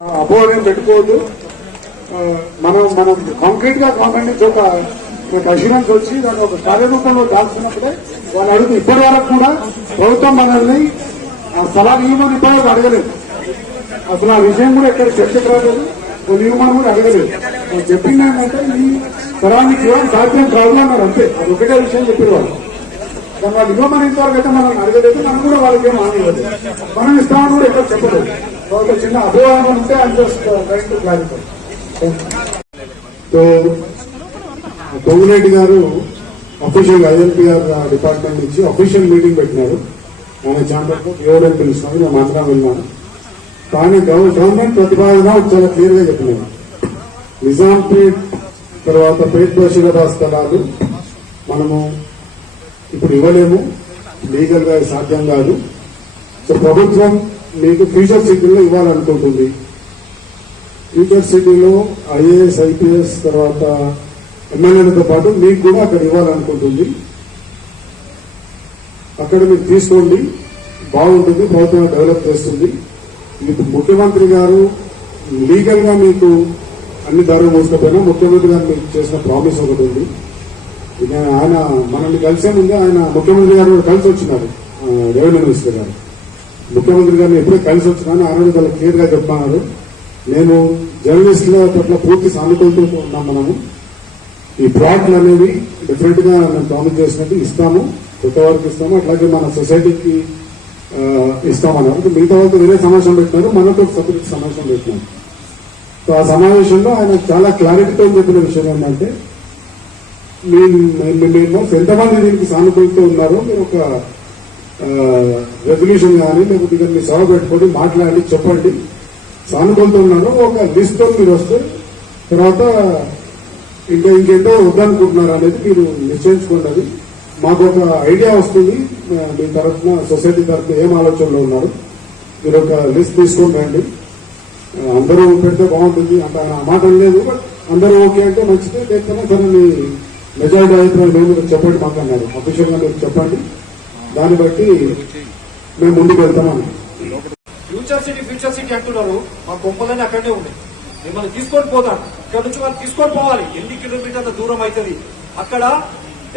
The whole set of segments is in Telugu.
అపోహం పెట్టుకోవద్దు. మనం కాంక్రీట్ గా గవర్నమెంట్ నుంచి ఒక అష్యూరెన్స్ వచ్చి దాన్ని ఒక కార్యరూపంలో దాల్చినప్పుడే వాళ్ళు అడుగు ఇప్పటి వరకు కూడా ప్రభుత్వం మనల్ని స్థలాలు ఇవ్వమని ఇప్పటివరకు అడగలేదు. అసలు ఆ విషయం కూడా ఎక్కడ చర్చకు రాలేదు. కొన్ని ఇవ్వమని కూడా అడగలేదు. చెప్పింది ఏంటంటే ఈ స్థలానికి ఇవ్వడం సాధ్యం కాదు అన్నారు. అంతే, అది ఒకటే విషయం చెప్పారు వాళ్ళు. దాని వాళ్ళు ఇవ్వమని ఇంతవరకు అయితే మనం అడగలేదు. మనం కూడా వాళ్ళకి ఏం ఆగలేదు. మనం ఇస్తామని కూడా ఎక్కడ చెప్పలేదు. ఒక చిన్న అభిప్రాయం ఉంటే అది just train to clarify. Ponguleti గారు అఫీషియల్ ఐఎన్పిఆర్ డిపార్ట్మెంట్ నుంచి అఫీషియల్ మీటింగ్ పెట్టినారు. ఆయన ఛాంబర్తో ఎవరైనా పిలుస్తున్నారు, మేము అందరం వెళ్ళినాను. కానీ గవర్నమెంట్ ప్రతిపాదన చాలా క్లియర్ గా చెప్పినారు. నిజాంపేట్ తర్వాత పేట్ బషీరాబాద్ స్థలాలు మనము ఇప్పుడు ఇవ్వలేము, లీగల్ గా సాధ్యం కాదు. సో ప్రభుత్వం మీకు ఫ్యూచర్ సిటీలో ఇవ్వాలనుకుంటుంది. ఫ్యూచర్ సిటీలో ఐఏఎస్ ఐపీఎస్ తర్వాత ఎమ్మెల్యేలతో పాటు మీకు కూడా అక్కడ ఇవ్వాలనుకుంటుంది. అక్కడ మీరు తీసుకోండి, బాగుంటుంది, ప్రభుత్వం డెవలప్ చేస్తుంది. మీకు ముఖ్యమంత్రి గారు లీగల్ గా మీకు అన్ని దారులు మోసుకపోయినా ముఖ్యమంత్రి గారు మీకు చేసిన ప్రామిస్ ఒకటి ఉంది. ఆయన మనల్ని కలిసే ముందే ఆయన ముఖ్యమంత్రి గారు కూడా కలిసి వచ్చినారు. రెవెన్యూ మినిస్టర్ గారు ముఖ్యమంత్రి గారిని ఎప్పుడే కలిసి వచ్చినాను. ఆయన చాలా క్లియర్ గా చెప్తున్నారు, నేను జర్నలిస్టుల పట్ల పూర్తి సానుకూలతో ఉన్నాం. మనము ఈ ప్లాట్లు అనేవి డిఫరెంట్ గా మేము ప్రామిస్ చేసినట్టు ఇస్తాము, కొత్త వారికి ఇస్తాము, అట్లాగే మన సొసైటీకి ఇస్తామన్నారు. మిగతా వాళ్ళతో వేరే సమావేశం పెట్టినారు, మనతో సపరేట్ సమావేశం పెట్టినారు. సో ఆ సమావేశంలో ఆయన చాలా క్లారిటీతో చెప్పిన విషయం ఏంటంటే, మీరు ఎంతమంది దీనికి సానుకూలతో ఉన్నారో మీరు ఒక రెజల్యూషన్ కానీ లేకపోతే మీ సభ పెట్టుకొని మాట్లాడి చెప్పండి. సానుకూలతో ఉన్నారో ఒక లిస్ట్ తో మీరు వస్తే తర్వాత ఇంకేంటో వద్దనుకుంటున్నారు అనేది మీరు నిశ్చయించుకోండి. మాకు ఒక ఐడియా వస్తుంది, మీ తరఫున సొసైటీ తరఫున ఏం ఆలోచనలో ఉన్నారు, మీరు ఒక లిస్ట్ తీసుకొని రండి. అందరూ పెడితే బాగుంటుంది అంటే ఆయన మాట లేదు, బట్ అందరూ ఓకే అంటే మంచిదే, లేకపోతే సరే మీ మెజారిటీ అభిప్రాయం మీరు చెప్పండి మాకు అన్నారు. అఫీషియల్ గా మీరు చెప్పండి, దాన్ని బట్టి మేము ముందుకు వెళ్తామని. ఫ్యూచర్ సిటీ అంటున్నారు, మా కొంపలన్నీ అక్కడనే ఉన్నాయి. మిమ్మల్ని తీసుకొని పోతాం, ఇక్కడ నుంచి వాళ్ళు తీసుకొని పోవాలి. ఎన్ని కిలోమీటర్ల దూరం అవుతుంది. అక్కడ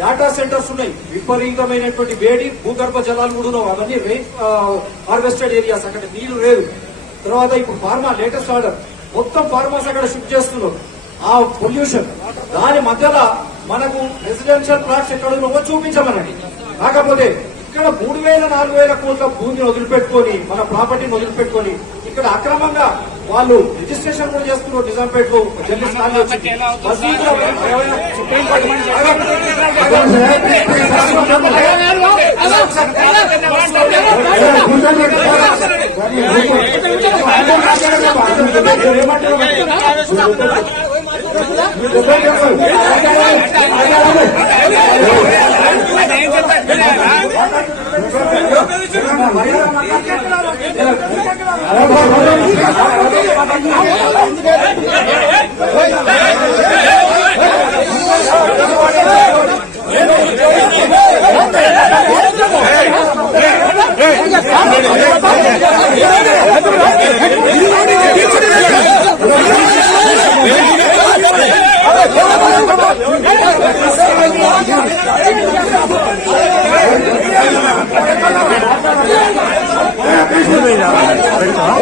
డేటా సెంటర్స్ ఉన్నాయి, విపరీతమైనటువంటి వేడి, భూగర్భ జలాలు కూడా ఉన్నాయి. అవన్నీ రెయిన్ హార్వెస్టెడ్ ఏరియాస్, అక్కడ నీళ్లు లేదు. తర్వాత ఇప్పుడు ఫార్మా లేటెస్ట్ ఆర్డర్, మొత్తం ఫార్మాస్ అక్కడ షిఫ్ట్ చేస్తున్నారు. ఆ పొల్యూషన్, దాని మధ్యలో మనకు రెసిడెన్షియల్ ప్లాట్స్ ఎక్కడ ఉన్నామో చూపించమనండి. కాకపోతే ఇక్కడ 3,000-4,000 కోట్ల భూమిని వదిలిపెట్టుకొని, మన ప్రాపర్టీని వదిలిపెట్టుకొని ఇక్కడ అక్రమంగా వాళ్ళు రిజిస్ట్రేషన్ కూడా చేస్తున్నారు. నిజాంపేటలో జర్నలిస్ట్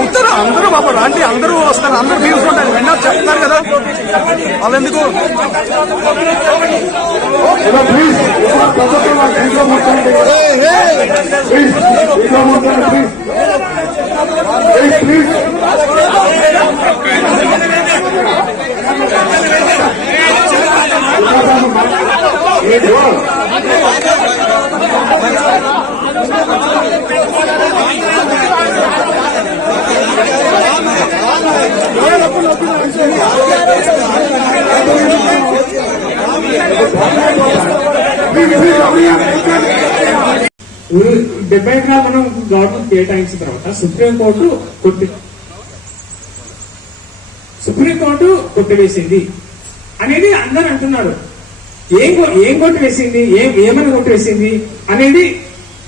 వస్తారా అందరూ బాబు రాండి, అందరూ వస్తారు, అందరూ తీసుకుంటారు. విన్నా చెప్తారు కదా వాళ్ళు ఎందుకు. డెబ్బై ఎకరాలు మనం గవర్నమెంట్ కేటాయించిన తర్వాత సుప్రీంకోర్టు కొట్టివేసింది అనేది అందరూ అంటున్నారు. ఏం కొట్టివేసింది, ఏమని కొట్టివేసింది అనేది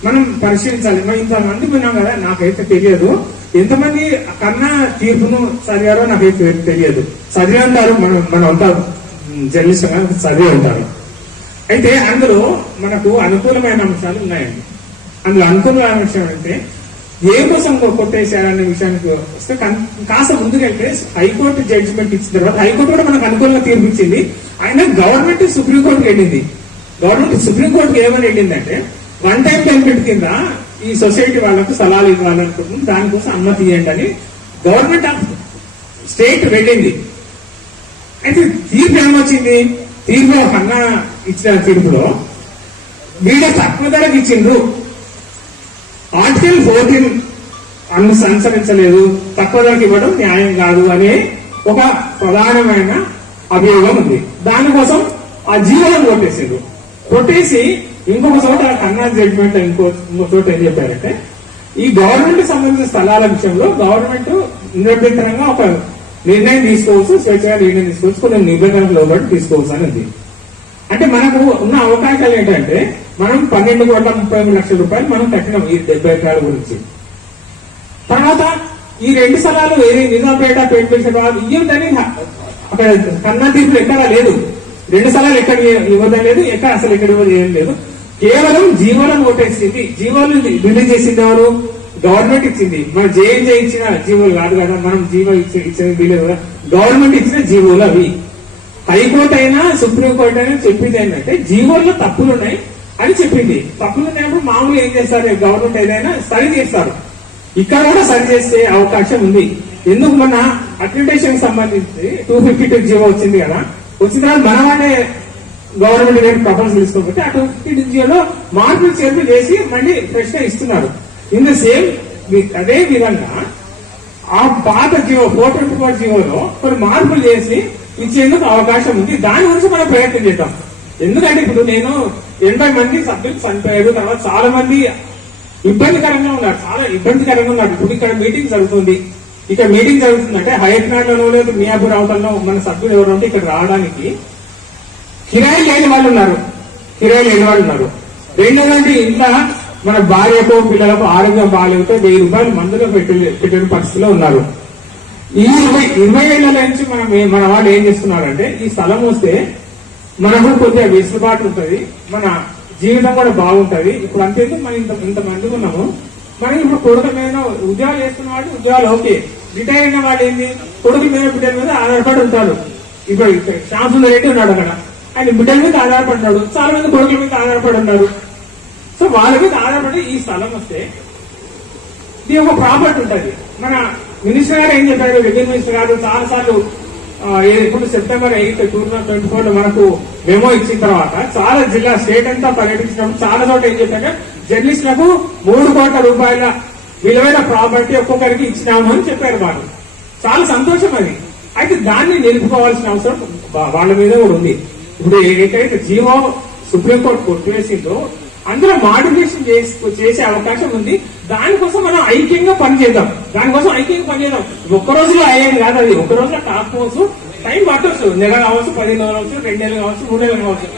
మనం పరిశీలించాలి. మనం ఇంతమంది ఉన్నాం కదా, నాకైతే తెలియదు. ఎంతమంది కన్నా తీర్పును చదివారో నాకైతే తెలియదు. చదివే ఉంటారు, మనం అంతా జర్నలిస్ట్ చదివే ఉంటారు. అయితే అందులో మనకు అనుకూలమైన అంశాలు ఉన్నాయండి. అందులో అనుకూలమైన విషయం అంటే ఏ కోసం కొట్టేశారనే విషయానికి వస్తే కాస్త ముందుకెళ్తే హైకోర్టు జడ్జిమెంట్ ఇచ్చిన తర్వాత హైకోర్టు కూడా మనకు అనుకూలంగా తీర్పు ఇచ్చింది. ఆయన గవర్నమెంట్ సుప్రీంకోర్టుకి వెళ్ళింది. గవర్నమెంట్ సుప్రీంకోర్టుకి ఏమని వెళ్ళిందంటే వన్ టైం బెనిఫిట్ కింద ఈ సొసైటీ వాళ్ళకు సలహాలు ఇవ్వాలనుకుంటుంది, దానికోసం అనుమతి ఇవ్వండి అని గవర్నమెంట్ ఆఫ్ స్టేట్ వెళ్ళింది. అయితే తీర్పు ఏమొచ్చింది? తీర్పు కన్నా ఇచ్చిన తీర్పులో వీళ్ళ తక్కువ ధరకు ఇచ్చిండ్రు, ఆర్టికల్ 14 అనుసరించలేదు, తక్కువ ధరకు ఇవ్వడం న్యాయం కాదు అనే ఒక ప్రధానమైన అభియోగం ఉంది. దానికోసం ఆ జీవోలను కొట్టేసి ఇంకొక చోట కన్నా జడ్జిమెంట్ ఇంకో చోట ఏం చెప్పారంటే ఈ గవర్నమెంట్ సంబంధించిన స్థలాల విషయంలో గవర్నమెంట్ నిరభ్యంతరంగా ఒక నిర్ణయం తీసుకోవచ్చు, స్వేచ్ఛగా నిర్ణయం తీసుకోవచ్చు, కొన్ని నిబంధనలు లోబడి తీసుకోవచ్చు అని ఉంది. అంటే మనకు ఉన్న అవకాశాలు ఏంటంటే మనం 12,30,00,000 రూపాయలు మనం కట్టినాం ఈ 70 ఎకరాల గురించి. తర్వాత ఈ 2 స్థలాలు ఏది నిజాంపేట పేటపేట ఇవ్వదని అక్కడ కన్నా తీర్పులు ఎక్కడా లేదు. 2 స్థలాలు ఎక్కడ ఇవ్వడం లేదు, ఎక్కడ అసలు ఎక్కడ ఇవ్వడం లేదు. కేవలం జీవోలను ఓటేసింది. జీవోలు రిలీజ్ చేసింది ఎవరు? గవర్నమెంట్ ఇచ్చింది. మన జేఎన్జే ఇచ్చిన జీవోలు కాదు కదా, మనం జీవో ఇచ్చేది వీలేదు కదా, గవర్నమెంట్ ఇచ్చిన జీవోలు అవి. హైకోర్టు అయినా సుప్రీంకోర్టు అయినా చెప్పింది ఏంటంటే జీవోల్లో తప్పులున్నాయి అని చెప్పింది. తప్పులు ఉన్నప్పుడు మామూలు ఏం చేస్తారు, గవర్నమెంట్ ఏదైనా సరి చేస్తారు. ఇక్కడ కూడా సరి చేసే అవకాశం ఉంది. ఎందుకు మన అక్రిడిటేషన్ సంబంధించి 252 జీవో వచ్చింది కదా, వచ్చిన తర్వాత మన వాళ్ళే గవర్నమెంట్ దగ్గర ప్రపోజల్ తీసుకోకపోతే ఆ 252 జీవోలో మార్పులు చేర్పులు చేసి మళ్ళీ ఫ్రెష్ గా ఇస్తున్నారు. ఇన్ ద సేమ్ అదే విధంగా ఆ పాత జీవో 424 జీవోలో కొన్ని మార్పులు చేసి ఇచ్చేందుకు అవకాశం ఉంది. దాని గురించి మనం ప్రయత్నం చేద్దాం. ఎందుకంటే ఇప్పుడు నేను 80 మంది సభ్యులు చనిపోయారు, తర్వాత చాలా మంది ఇబ్బందికరంగా ఉన్నారు, చాలా ఇబ్బందికరంగా ఉన్నారు. ఇప్పుడు ఇక్కడ మీటింగ్ జరుగుతుంది, అంటే హైదరాబాద్లో లేదు మియాపూర్ అవతల్లో మన సభ్యులు ఎవరు ఉంటే ఇక్కడ రావడానికి కిరాయి లేని వాళ్ళు ఉన్నారు. రెండోదంటే ఇంట్లో మన భార్యకు పిల్లలకు ఆరోగ్యం బాగాలేకపోతే 1000 రూపాయలు మందులో పెట్టిన పరిస్థితిలో ఉన్నారు. ఈ 20 ఏళ్ల నుంచి మన వాళ్ళు ఏం చేస్తున్నారంటే ఈ స్థలం వస్తే మనకు కొద్దిగా వెసులుబాటు ఉంటుంది, మన జీవితం కూడా బాగుంటది. ఇప్పుడు అంతేందుకు మనం ఇంతమంది ఉన్నాము. మనం ఇప్పుడు కొడుకు మీద ఉద్యోగాలు చేస్తున్న వాళ్ళు ఉద్యోగాలు ఓకే, రిటైర్ అయిన వాళ్ళు ఏంటి కొడుకు మీద బిడ్డల మీద ఆధారపడి ఉంటాడు. ఇప్పుడు శ్యామసుందర్ రెడ్డి ఉన్నాడు అక్కడ, ఆయన బిడ్డల మీద ఆధారపడ్డాడు, చాలా మంది కొడుకుల మీద ఆధారపడి ఉన్నారు. సో వాళ్ళ మీద ఆధారపడి ఈ స్థలం వస్తే ఇది ఒక ప్రాపర్టీ ఉంటుంది. మన మినిస్టర్ గారు ఏం చెప్పారు, రెవెన్యూ మినిస్టర్ గారు చాలా సార్లు ఇప్పుడు September 8, 2024 మనకు మెమో ఇచ్చిన తర్వాత చాలా జిల్లా స్టేట్ అంతా పర్యటించినప్పుడు చాలా చోట ఏం చెప్పారంటే జర్నలిస్టులకు 3 కోట్ల రూపాయల విలువైన ప్రాపర్టీ ఒక్కొక్కరికి ఇచ్చినాము అని చెప్పారు. వాళ్ళు చాలా సంతోషం అది. అయితే దాన్ని నిలుపుకోవాల్సిన అవసరం వాళ్ళ మీద కూడా ఉంది. ఇప్పుడు ఏదైతే జీవో సుప్రీంకోర్టు కొట్టివేసిందో అందులో మాడిఫికేషన్ చేసే అవకాశం ఉంది. దానికోసం మనం ఐక్యంగా పనిచేద్దాం. ఒక్క రోజులో అయ్యేది కాదు అది. ఒక్క రోజులో టాస్క్ ఫోర్స్ టైం పట్టవచ్చు, నెల కావచ్చు, 10 నెలలు కావచ్చు, 2 నెలలు కావచ్చు, 3 నెలలు కావచ్చు.